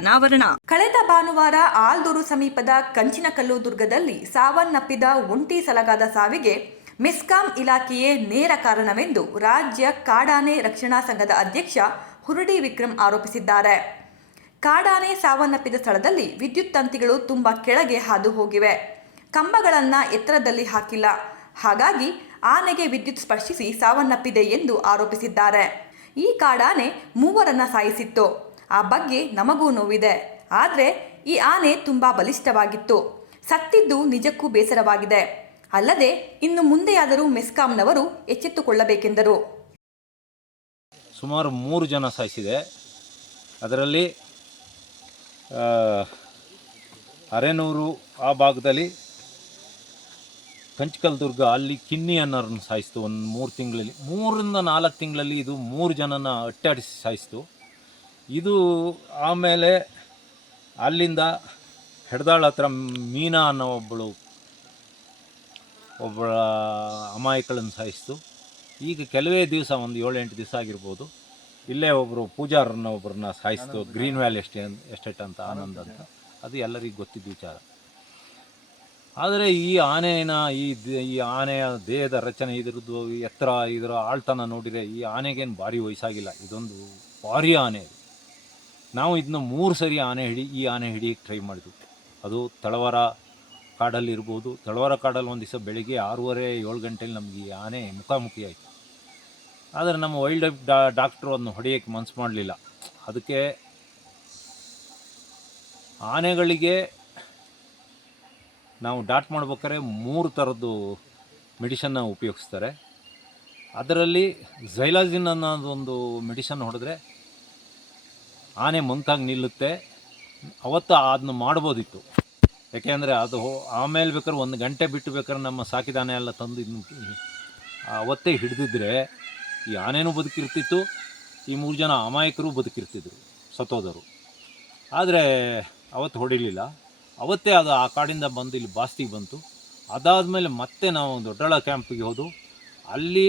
ಅನಾವರಣ. ಕಳೆದ ಭಾನುವಾರ ಆಲ್ದೂರು ಸಮೀಪದ ಕಂಚಿನಕಲ್ಲು ದುರ್ಗದಲ್ಲಿ ಸಾವನ್ನಪ್ಪಿದ ಒಂಟಿ ಸಲಗಾದ ಸಾವಿಗೆ ಮೆಸ್ಕಾಂ ಇಲಾಖೆಯೇ ನೇರ ಕಾರಣವೆಂದು ರಾಜ್ಯ ಕಾಡಾನೆ ರಕ್ಷಣಾ ಸಂಘದ ಅಧ್ಯಕ್ಷ ಹುರುಡಿ ವಿಕ್ರಮ್ ಆರೋಪಿಸಿದ್ದಾರೆ. ಕಾಡಾನೆ ಸಾವನ್ನಪ್ಪಿದ ಸ್ಥಳದಲ್ಲಿ ವಿದ್ಯುತ್ ತಂತಿಗಳು ತುಂಬ ಕೆಳಗೆ ಹಾದು ಹೋಗಿವೆ. ಕಂಬಗಳನ್ನು ಎತ್ತರದಲ್ಲಿ ಹಾಕಿಲ್ಲ. ಹಾಗಾಗಿ ಆನೆಗೆ ವಿದ್ಯುತ್ ಸ್ಪರ್ಶಿಸಿ ಸಾವನ್ನಪ್ಪಿದೆ ಎಂದು ಆರೋಪಿಸಿದ್ದಾರೆ. ಈ ಕಾಡಾನೆ ಮೂವರನ್ನ ಸಾಯಿಸಿತ್ತು. ಆ ಬಗ್ಗೆ ನಮಗೂ ನೋವಿದೆ. ಆದರೆ ಈ ಆನೆ ತುಂಬ ಬಲಿಷ್ಠವಾಗಿತ್ತು. ಸತ್ತಿದ್ದು ನಿಜಕ್ಕೂ ಬೇಸರವಾಗಿದೆ. ಅಲ್ಲದೆ ಇನ್ನು ಮುಂದೆಯಾದರೂ ಮೆಸ್ಕಾಂನವರು ಎಚ್ಚೆತ್ತುಕೊಳ್ಳಬೇಕೆಂದರು. ಸುಮಾರು ಮೂರು ಜನ ಸಾಯಿಸಿದೆ. ಅದರಲ್ಲಿ ಅರೆನೂರು ಆ ಭಾಗದಲ್ಲಿ ಕಂಚಕಲ್ದುರ್ಗ ಅಲ್ಲಿ ಕಿನ್ನಿ ಅನ್ನೋರನ್ನು ಸಾಯಿಸ್ತು. ಒಂದು ಮೂರು ತಿಂಗಳಲ್ಲಿ, ಮೂರರಿಂದ ನಾಲ್ಕು ತಿಂಗಳಲ್ಲಿ ಇದು ಮೂರು ಜನನ ಅಟ್ಟಾಡಿಸಿ ಸಾಯಿಸ್ತು. ಇದು ಆಮೇಲೆ ಅಲ್ಲಿಂದ ಹೆಡ್ದಾಳ ಹತ್ರ ಮೀನಾ ಅನ್ನೋ ಒಬ್ಬಳು ಒಬ್ಬಳ ಅಮಾಯಕಳನ್ನು ಸಾಯಿಸ್ತು. ಈಗ ಕೆಲವೇ ದಿವಸ ಒಂದು ಏಳೆಂಟು ದಿವಸ ಆಗಿರ್ಬೋದು. ಇಲ್ಲೇ ಒಬ್ಬರು ಪೂಜಾರನ್ನ ಒಬ್ಬರನ್ನ ಸಾಯಿಸ್ತು. ಗ್ರೀನ್ ವ್ಯಾಲಿ ಎಸ್ಟೇ ಎಸ್ಟೇಟ್ ಅಂತ ಆನಂದ್ ಅಂತ. ಅದು ಎಲ್ಲರಿಗೂ ಗೊತ್ತಿದ್ದ ವಿಚಾರ. ಆದರೆ ಈ ಆನೆಯ ಈ ದ- ಈ ಆನೆಯ ದೇಹದ ರಚನೆ ಇದ್ರದ್ದು ಎತ್ತರ ಇದರ ಆಳ್ತನ ನೋಡಿದರೆ ಈ ಆನೆಗೇನು ಭಾರಿ ವಯಸ್ಸಾಗಿಲ್ಲ. ಇದೊಂದು ಭಾರಿ ಆನೆ ನಾವು ಇದನ್ನ ಮೂರು ಸರಿ ಆನೆ ಹಿಡಿ, ಈ ಆನೆ ಹಿಡಿಯಕ್ಕೆ ಟ್ರೈ ಮಾಡಿದ್ವಿ. ಅದು ತಳವಾರ ಕಾಡಲ್ಲಿ ಇರ್ಬೋದು. ತಳವಾರ ಕಾಡಲ್ಲಿ ಒಂದು ದಿವಸ ಬೆಳಿಗ್ಗೆ ಆರೂವರೆ, ಏಳು ಗಂಟೆಲಿ ನಮಗೆ ಈ ಆನೆ ಮುಖಾಮುಖಿ ಆಯಿತು. ಆದರೆ ನಮ್ಮ ವೈಲ್ಡ್ ಲೈಫ್ ಡಾ ಡಾಕ್ಟ್ರು ಅದನ್ನು ಹೊಡೆಯೋಕ್ಕೆ ಮನಸ್ಸು ಮಾಡಲಿಲ್ಲ. ಅದಕ್ಕೆ ಆನೆಗಳಿಗೆ ನಾವು ಡಾಟ್ ಮಾಡ್ಬೇಕಾದ್ರೆ ಮೂರು ಥರದ್ದು ಮೆಡಿಷನ್ನ ಉಪಯೋಗಿಸ್ತಾರೆ. ಅದರಲ್ಲಿ ಝೈಲಾಜಿನ್ ಅನ್ನೋದೊಂದು ಮೆಡಿಷನ್ ಹೊಡೆದ್ರೆ ಆನೆ ಮುಂತಾಗಿ ನಿಲ್ಲುತ್ತೆ. ಅವತ್ತು ಅದನ್ನ ಮಾಡ್ಬೋದಿತ್ತು. ಯಾಕೆಂದರೆ ಅದು ಆಮೇಲೆ ಬೇಕಾದ್ರೆ ಒಂದು ಗಂಟೆ ಬಿಟ್ಟು ಬೇಕಾದ್ರೆ ನಮ್ಮ ಸಾಕಿದ ಆನೆ ಎಲ್ಲ ತಂದು ಅವತ್ತೇ ಹಿಡಿದಿದ್ರೆ ಈ ಆನೆನೂ ಬದುಕಿರ್ತಿತ್ತು, ಈ ಮೂರು ಜನ ಅಮಾಯಕರು ಬದುಕಿರ್ತಿದ್ರು ಸತೋದರು ಆದರೆ ಅವತ್ತು ಹೊಡಿಲಿಲ್ಲ. ಅವತ್ತೇ ಅದು ಆ ಕಾಡಿಂದ ಬಂದು ಇಲ್ಲಿ ಬಾಸ್ತಿಗೆ ಬಂತು. ಅದಾದಮೇಲೆ ಮತ್ತೆ ನಾವು ದೊಡ್ಡಳ ಕ್ಯಾಂಪಿಗೆ ಹೋದು. ಅಲ್ಲಿ